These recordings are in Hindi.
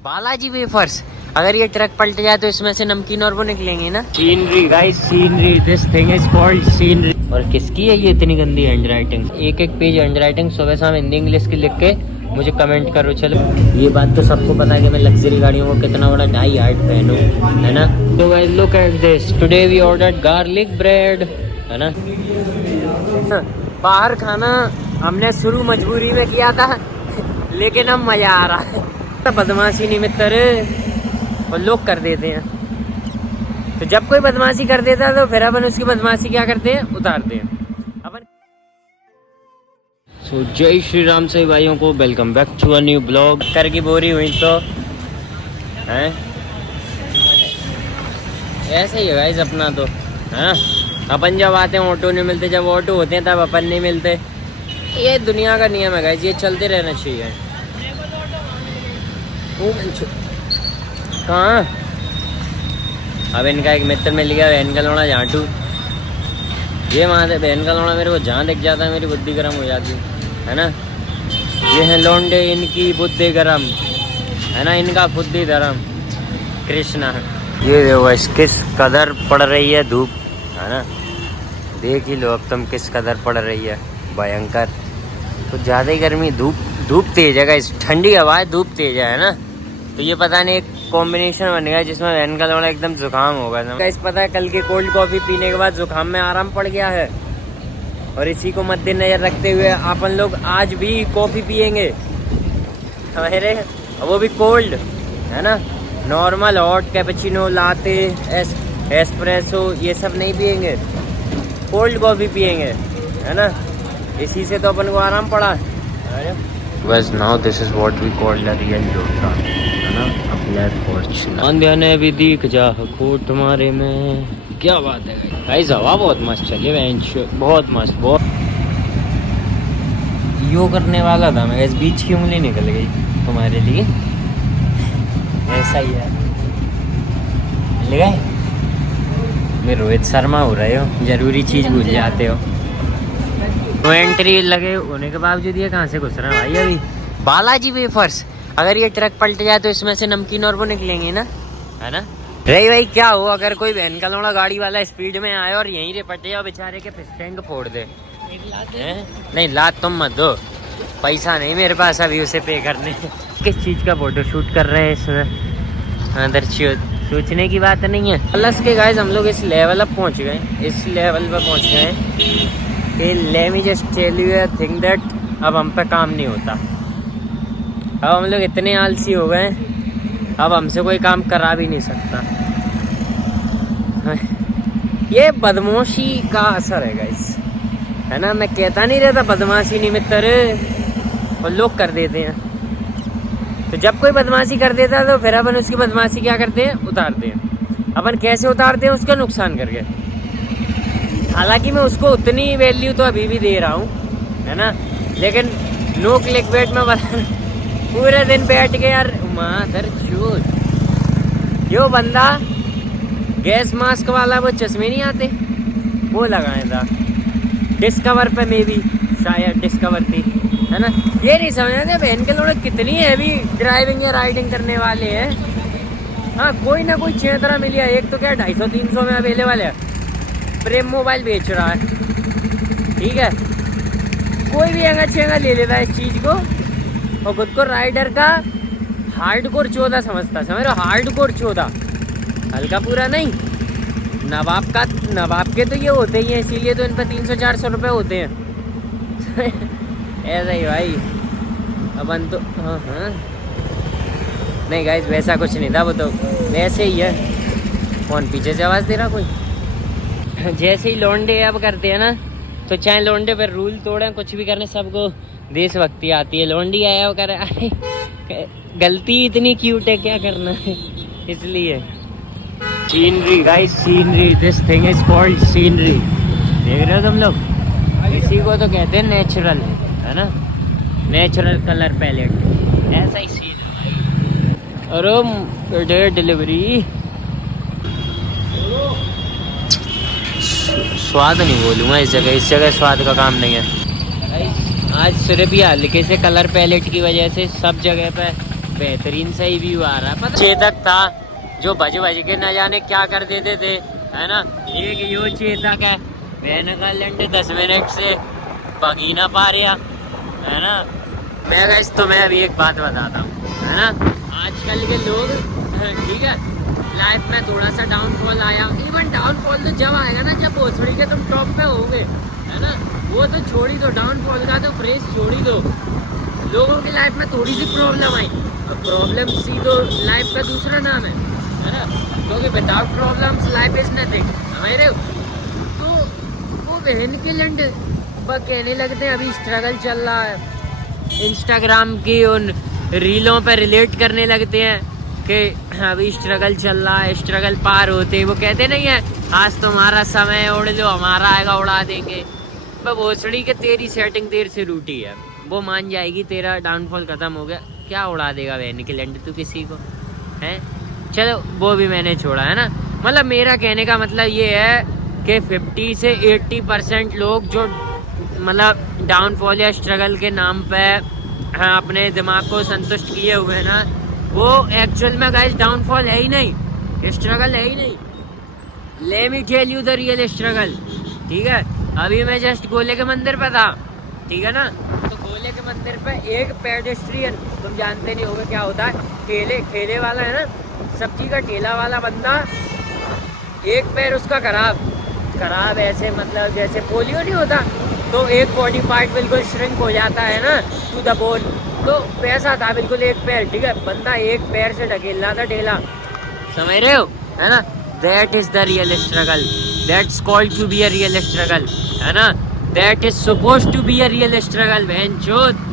बालाजी वेफर्स। अगर ये ट्रक पलट जाए तो इसमें से नमकीन और वो निकलेंगे ना। Scenery guys, scenery, this thing is called scenery. और किसकी है ये इतनी गंदी हैंड राइटिंग? एक एक पेज हैंड राइटिंग सुबह शाम हिंदी इंग्लिश की लिख के मुझे कमेंट करो। चलो, ये बात तो सबको पता है कि मैं लग्जरी गाड़ियों को कितना बड़ा डाई हार्ट फैन हूँ, है ना। तो guys look at this, today we ordered garlic bread, है ना। बाहर खाना हमने शुरू मजबूरी में किया था, लेकिन अब मजा आ रहा है। बदमाशी निमित्त और लोग कर देते हैं, तो जब कोई बदमाशी कर देता है तो फिर अपन उसकी बदमाशी क्या करते हैं, उतारते हैं अपन। सो जय श्री राम सभी भाइयों को, welcome back to a new blog. कर की बोरी हुई तो हैं ऐसे ही है गाइस अपना तो, है। अपन जब आते हैं ऑटो नहीं मिलते, जब ऑटो होते हैं तब अपन नहीं मिलते। ये दुनिया का नियम है गाइस, ये चलते रहना चाहिए। कहाँ अब इनका एक मित्र मिल गया, बहन का लौड़ा झाटू। ये वहाँ से बहन का लौड़ा मेरे को जहाँ दिख जाता है मेरी बुद्धि गर्म हो जाती है ना। ये है लौंडे, इनकी बुद्धि गर्म, है ना, इनका बुद्धि धर्म कृष्णा। ये देखो किस कदर पड़ रही है धूप, है ना। देख ही लो अब तुम किस कदर पड़ रही है, भयंकर। कुछ ज़्यादा ही गर्मी, धूप तेज है गाइस, ठंडी हवा है, धूप तेज है ना। तो ये पता नहीं एक कॉम्बिनेशन बन गया जिसमें बहन का लौड़ा एकदम जुकाम होगा। गाइस पता है कल की कोल्ड कॉफी पीने के बाद जुकाम में आराम पड़ गया है, और इसी को मद्देनजर रखते हुए अपन लोग आज भी कॉफी पियेंगे, अरे वो भी कोल्ड, है ना। नॉर्मल हॉट कैपेचिनो लाते एस्प्रेसो ये सब नहीं पियेंगे, कोल्ड कॉफी पियेंगे, है ना। इसी से तो अपन को आराम पड़ा। बस now this is what we call the real जोटा, है ना। ब्लैक फॉर्च्यूनर अंधेरे भी दिख जा कोट तुम्हारे में, क्या बात है गाइस। हवा बहुत मस्त चली बेंच, बहुत मस्त। बहुत यो करने वाला था मैं, इस बीच की उंगली निकल गई तुम्हारे लिए, ऐसा ही है। मिल गए। मैं रोहित शर्मा हो रहे हो, जरूरी चीज भूल जाते हो। तो एंट्री लगे होने के बावजूद ये कहाँ से घुस रहे हैं भाई अभी। बालाजी वेफर्स। अगर ये ट्रक पलट जाए तो इसमें से नमकीन और वो निकलेंगे ना, है ना। रही भाई क्या हो, अगर कोई बहन का लौड़ा गाड़ी वाला स्पीड में आए और यहीं रे पटे और बेचारे के टैंक फोड़ दे। नहीं लात तुम मत दो, पैसा नहीं मेरे पास अभी उसे पे करने। किस चीज का फोटो शूट कर रहे हैं इसमें, अंदर सोचने की बात नहीं है। प्लस के गाइस हम लोग इस लेवल अब पहुंच गए, इस लेवल पर पहुंच गए। Let me just tell you a thing that अब हम पे काम नहीं होता। अब हम लोग इतने आलसी हो गए, अब हमसे कोई काम करा भी नहीं सकता। ये बदमाशी का असर है गाइस, है ना। मैं कहता नहीं रहता बदमाशी निमित्त और लोग कर देते हैं, तो जब कोई बदमाशी कर देता है तो फिर अपन उसकी बदमाशी क्या करते हैं, उतारते हैं। अपन कैसे उतारते हैं, उसका नुकसान करके। हालांकि मैं उसको उतनी वैल्यू तो अभी भी दे रहा हूँ, है ना, लेकिन नो क्लिक बेट में पूरे दिन बैठ के यार मादर चूत। यो बंदा गैस मास्क वाला वो चश्मे नहीं आते वो लगाए था डिस्कवर पे, में भी शायद डिस्कवर थी, है ना। ये नहीं समझते बहन के लोग कितनी हैवी ड्राइविंग या राइडिंग करने वाले हैं। हाँ कोई ना कोई चेतरा मिल गया, एक तो क्या 250-300 में अवेलेबल है, प्रेम मोबाइल बेच रहा है, ठीक है। कोई भी अंगा छेंगा ले लेता है इस चीज को, और खुद को राइडर का हार्डकोर चौधा समझता। समझ रहे हो, हार्डकोर चौधा, हल्का पूरा नहीं। नवाब के तो ये होते ही हैं, इसीलिए तो इन पर 300-400 रुपये होते हैं। ऐसा ही भाई अपन तो। हाँ नहीं गाइस वैसा कुछ नहीं था, वो तो वैसे ही है। कौन पीछे से आवाज़ दे रहा कोई। जैसे ही लौंडे अब करते हैं ना, तो चाहे लौंडे पर रूल तोड़ें कुछ भी करने, सबको देशभक्ति आती है। लौंडी आया वो करे, अरे गलती इतनी क्यूट है क्या करना है, इसलिए। Scenery guys, scenery, this thing is called scenery. देख रहे हो तुम लोग, इसी को तो कहते हैं नेचुरल, है ना, नेचुरल कलर पैलेट। ऐसा ही सीन है। अरे डिलीवरी स्वाद नहीं बोलूँगा इस जगह स्वाद का काम नहीं है। आज सिर्फ ये हल्के से कलर पैलेट की वजह से सब जगह पे बेहतरीन सही व्यू आ रहा है। पता चेतक था जो बज के न जाने क्या कर देते थे, है ना। एक यो चेतक है वेनकलैंड 10 मिनट से पगी ना पा रहा, है ना। मैं गाइस तुम्हें अभी एक बात बताता हूँ, है ना। आजकल के लोग ठीक है लाइफ में थोड़ा सा डाउनफॉल आया, इवन डाउनफॉल तो जब आएगा ना जब भोसड़ी के तुम टॉप पे होगे, है ना। वो तो छोड़ ही दो, डाउनफॉल का तो फ्रेज छोड़ ही दो। लोगों की लाइफ में थोड़ी सी प्रॉब्लम आई, प्रॉब्लम सी तो लाइफ का दूसरा नाम है ना। क्योंकि without problems life is nothing, समझ रहे हो। तो वो बहन के लंड बस कहने लगते हैं अभी स्ट्रगल चल रहा है, इंस्टाग्राम की उन रीलों पे रिलेट करने लगते हैं कि अभी स्ट्रगल चल रहा है, स्ट्रगल पार होते। वो कहते नहीं है आज तुम्हारा समय उड़ लो हमारा आएगा उड़ा देंगे। पर भोसड़ी के तेरी सेटिंग देर से रूटी है, वो मान जाएगी तेरा डाउनफॉल खत्म हो गया, क्या उड़ा देगा बहन के लंड तू किसी को, है। चलो वो भी मैंने छोड़ा, है ना। मतलब मेरा कहने का मतलब ये है कि 50 से 80% लोग जो मतलब डाउनफॉल या स्ट्रगल के नाम पे अपने दिमाग को संतुष्ट किए हुए हैं ना, वो एक्चुअल में गाइस डाउनफॉल है ही नहीं, स्ट्रगल है ही नहीं। Let me tell you the real struggle, ठीक है। अभी मैं जस्ट गोले के मंदिर पे था, ठीक है ना। तो गोले के मंदिर पे एक पेडेस्ट्रियन, तुम जानते नहीं होगे क्या होता है, ठेले वाला है ना, सब्जी का ठेला वाला बंदा, एक पैर उसका खराब ऐसे मतलब जैसे पोलियो नहीं होता तो एक बॉडी पार्ट बिल्कुल श्रिंक हो जाता है ना टू द बोन, तो वैसा था बिल्कुल एक पैर, ठीक है। बंदा एक पैर से ढकेल रहा था ठेला, समझ रहे हो, है ना। That is the real struggle, that's called to be a real struggle, है ना। That is supposed to be a real struggle, बहनचोद,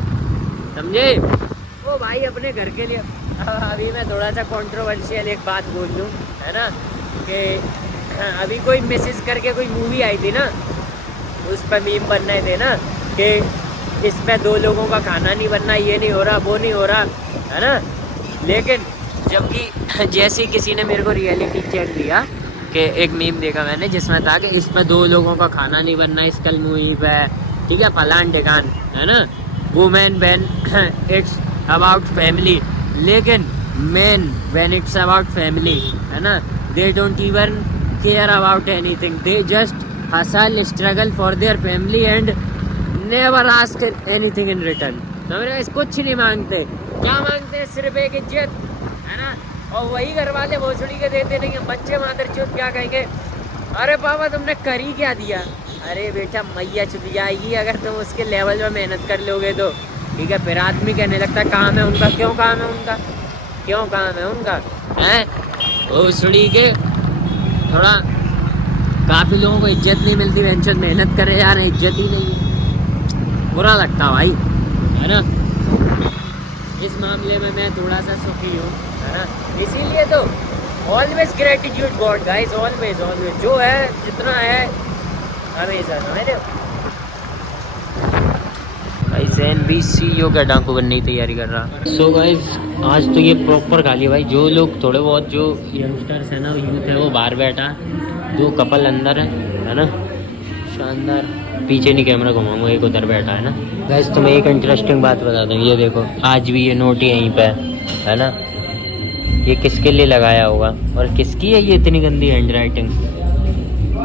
समझे। वो भाई अपने घर के लिए अभी मैं थोड़ा सा कंट्रोवर्शियल एक बात बोल दूं, है ना, कि अभी कोई मैसेज करके कोई मूवी आई थी ना, उस पर मीम बनने थे ना कि इसमें 2 लोगों का खाना नहीं बनना, ये नहीं हो रहा वो नहीं हो रहा, है ना। लेकिन जबकि जैसे किसी ने मेरे को रियलिटी चेक दिया कि एक मीम देखा मैंने जिसमें था कि इसमें 2 लोगों का खाना नहीं बनना इस कल मूवी पे, ठीक है, फलान ढिकान, है ना। Women when it's about family, लेकिन men when it's about family, है ना, they don't even care about anything, they just hustle struggle for their family and never ask anything in return. समझ, कुछ नहीं मांगते, क्या मांगते हैं, सिर्फ एक इज्जत, है ना। और वही घर वाले भोसड़ी के देते नहीं है। बच्चे मादरचोद क्या कहेंगे, अरे पापा तुमने कर ही क्या दिया, अरे बेटा मैया छुप जाएगी अगर तुम उसके लेवल में मेहनत कर लोगे तो, ठीक है। फिर आदमी कहने लगता है काम है उनका, क्यों काम है उनका, क्यों काम है उनका, है। भोसड़ी के थोड़ा काफ़ी लोगों को इज्जत नहीं मिलती, मेहनत करे जा रहे, इज्जत ही नहीं, बुरा लगता भाई, है ना। इस मामले में मैं थोड़ा सा सुखी हूँ, है ना। इसीलिए तो always gratitude God guys, always जो है जितना है हमेशा, समझ रहे हो। गाइस NBC योगा डाकू बनने की तैयारी कर रहा। सो गाइस आज तो ये प्रॉपर खा लिया भाई। जो लोग थोड़े बहुत जो यंगस्टर्स है ना, यूथ है, वो बाहर बैठा, 2 कपल अंदर है ना, शानदार। पीछे नहीं कैमरा घुमाऊंगा, एक उधर बैठा है ना। गाइस तुम्हें एक इंटरेस्टिंग बात बता दूँ, ये देखो आज भी ये नोट यहीं पे है ना, ये किसके लिए लगाया होगा और किसकी है ये इतनी गंदी हैंड राइटिंग।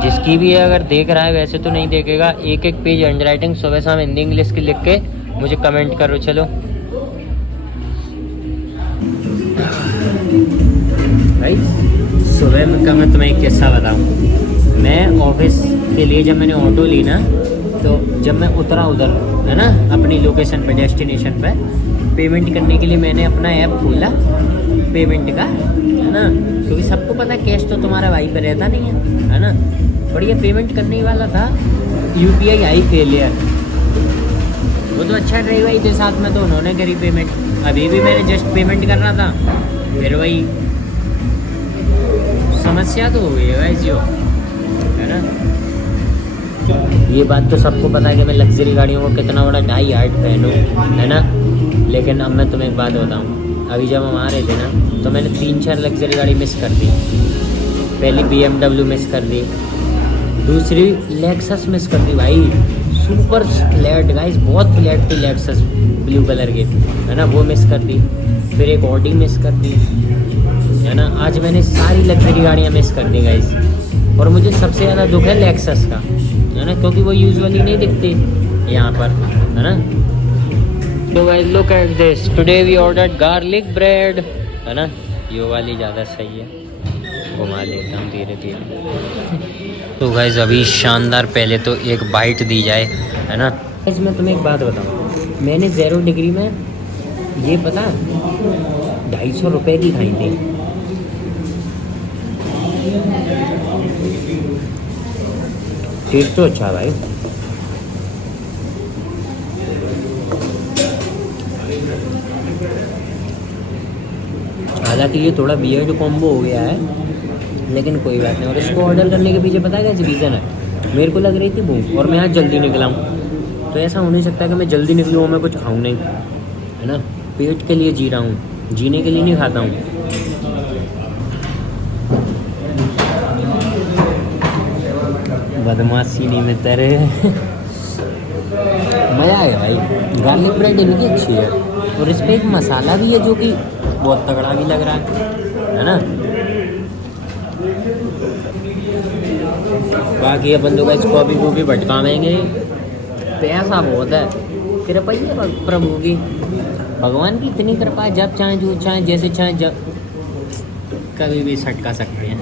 जिसकी भी है अगर देख रहा है, वैसे तो नहीं देखेगा, एक एक पेज हैंड राइटिंग सुबह शाम हिंदी इंग्लिश की लिख के मुझे कमेंट करो। चलो भाई सुबह का मैं तुम्हें एक किस्सा बताऊँ। मैं ऑफिस के लिए जब मैंने ऑटो ली ना, तो जब मैं उतरा उधर है ना अपनी लोकेशन पे, डेस्टिनेशन पे, पेमेंट करने के लिए मैंने अपना ऐप खोला पेमेंट का, है ना, क्योंकि सबको पता है कैश तो तुम्हारा भाई पे रहता नहीं है ना। बढ़िया पेमेंट करने वाला था, UPI आई फेलियर। वो तो अच्छा ड्राइवर ही थे साथ में, तो उन्होंने करी पेमेंट। अभी भी मैंने जस्ट पेमेंट कर रहा था, फिर वही समस्या तो हो गई है गाइस, जो है ना। ये बात तो सबको पता है कि मैं लग्जरी गाड़ियों को कितना बड़ा डाई हार्ट फैन हूँ, है ना। लेकिन अब मैं तुम्हें एक बात बताऊँ, अभी जब हम आ रहे थे ना तो मैंने 3-4 लग्जरी गाड़ी मिस कर दी। पहली BMW मिस कर दी, दूसरी लेक्सस मिस कर दी भाई, सुपर फ्लैट गाइस, बहुत फ्लैट थी लेक्सस ब्लू कलर की, है ना, वो मिस कर दी। फिर एक ऑडी मिस कर दी, है ना। आज मैंने सारी लग्जरी गाड़ियाँ मिस कर दी गाइस। और मुझे सबसे ज़्यादा दुख है लेक्सस का, है ना, क्योंकि वो यूजुअली नहीं दिखती यहाँ पर, है ना। तो guys look at this, today we ordered garlic bread, है ना। ये वाली ज़्यादा सही है, घुमा लेता हूँ धीरे धीरे। तो गाइस अभी शानदार, पहले तो एक बाइट दी जाए, है ना। गाइस मैं तुम्हें एक बात बताऊँ, मैंने 0 डिग्री में ये पता 250 रुपये की खाई थी। टेस्ट तो अच्छा भाई। हालांकि ये थोड़ा वियर्ड कॉम्बो हो गया है, लेकिन कोई बात नहीं। और इसको ऑर्डर करने के पीछे पता है क्या रीज़न है? मेरे को लग रही थी भूख और मैं आज जल्दी निकला हूँ, तो ऐसा हो नहीं सकता कि मैं जल्दी निकलूँ और मैं कुछ खाऊँ नहीं, है ना। पेट के लिए जी रहा हूँ, जीने के लिए नहीं खाता हूँ। बदमाशी नहीं में तेरे मज़ा आएगा भाई। गार्लिक ब्रेड इनकी अच्छी है, और इस पर एक मसाला भी है जो कि बहुत तगड़ा भी लग रहा है ना। बाकी अपन तो इसको अभी वो भी भटकावेंगे, पैसा बहुत है। कृपा ही है प्रभु की, भगवान की इतनी कृपा है, जब चाहे जो चाहे जैसे चाहे जब कभी भी सटका सकते हैं।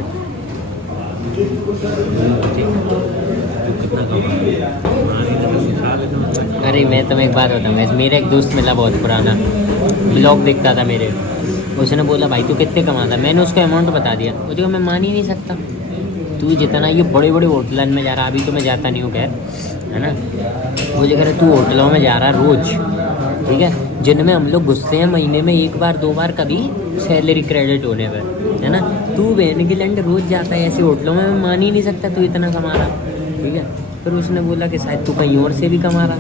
अरे मैं तुम्हें एक बात बताऊँ, मेरा एक दोस्त मिला बहुत पुराना, ब्लॉग देखता था मेरे। उसने बोला भाई तू कितने कमाता? मैंने उसको अमाउंट बता दिया। मुझे मैं मान ही नहीं सकता, तू जितना ये बड़े बड़े होटल में जा रहा, अभी तो मैं जाता नहीं हूँ खैर, है ना। मुझे कह रहा तू होटलों में जा रहा रोज़, ठीक है, जिनमें हम लोग घुसते हैं महीने में 1 बार 2 बार कभी सैलरी क्रेडिट होने पर, है ना। तू बहन के लैंड रोज़ जाता है ऐसे होटलों में, मैं मान ही नहीं सकता तू इतना कमा रहा, ठीक है। फिर उसने बोला कि शायद तू कहीं और से भी कमा रहा।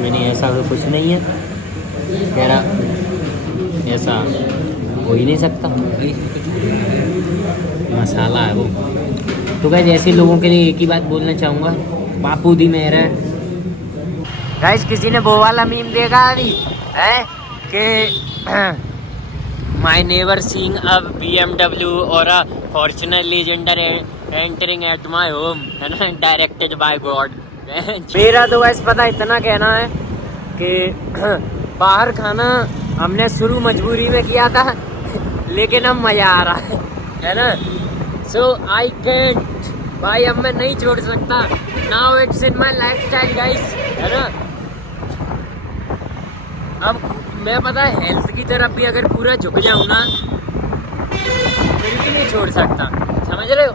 मैंने ऐसा तो कुछ नहीं है, कह रहा ऐसा हो ही नहीं सकता, मसाला है वो। तो गाइस ऐसे लोगों के लिए एक ही बात बोलना चाहूँगा, बापू दी मेहर। गाइस किसी ने वो वाला मीम देखा अभी है कि my neighbour seeing a BMW और a Fortuner Legender entering at my home, है ना, डायरेक्टेड बाय गॉड। मेरा तो गाइस पता इतना कहना है कि बाहर खाना हमने शुरू मजबूरी में किया था, लेकिन अब मज़ा आ रहा है ना। सो आई कैंट भाई, अब मैं नहीं छोड़ सकता। Now it's in my life style guys, है ना। अब मैं पता है हेल्थ की तरफ भी अगर पूरा झुक जाऊँ ना, फिर भी नहीं छोड़ सकता, समझ रहे हो।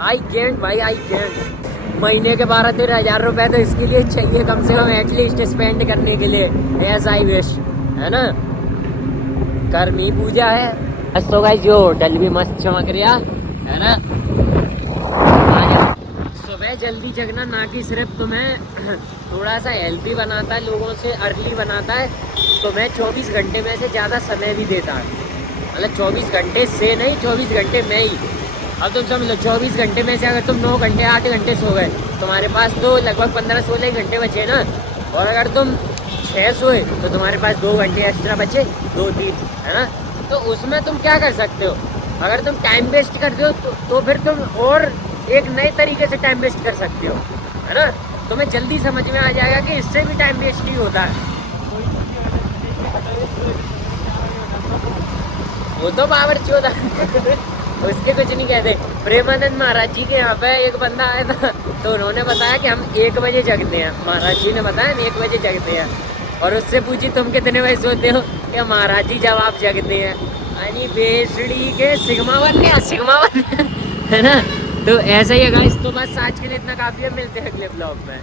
आई कैंट भाई, आई कैंट। महीने के 12-13 हज़ार रुपये तो इसके लिए चाहिए कम से कम, एटलीस्ट स्पेंड करने के लिए, एज आई विश, है ना। कर्मी पूजा है। तो गाइस जो होटल भी मस्त चमक रहा है ना। सुबह जल्दी जगना ना कि सिर्फ तुम्हें थोड़ा सा हेल्दी बनाता है, लोगों से अर्ली बनाता है, तो मैं 24 घंटे में से ज़्यादा समय भी देता है। मतलब 24 घंटे से नहीं, 24 घंटे में ही। अब तुम समझ लो 24 घंटे में से अगर तुम 9 घंटे 8 घंटे सो गए, तुम्हारे पास तो लगभग 15-16 घंटे बचे ना। और अगर तुम 6 सोए तो तुम्हारे पास 2 घंटे एक्स्ट्रा बचे, 2-3, है ना। तो उसमें तुम क्या कर सकते हो? अगर तुम टाइम वेस्ट करते हो तो फिर तुम और एक नए तरीके से टाइम वेस्ट कर सकते हो, है ना। तुम्हें जल्दी समझ में आ जाएगा कि इससे भी टाइम वेस्ट ही होता है। वो तो बावर्ची होता है उसके कुछ नहीं कहते। प्रेमानंद महाराज जी के यहाँ पे एक बंदा आया था, तो उन्होंने बताया कि हम 1 बजे जगते हैं। महाराज जी ने बताया हम 1 बजे जगते हैं, और उससे पूछी तुम कितने बजे सोते हो? क्या महाराज जी जब आप जगते हैं, यानी बेसड़ी के सिग्मा 1 है ना। तो ऐसा ही है गाइस। तो बस आज के लिए इतना काफ़ी है, मिलते हैं अगले ब्लॉग में।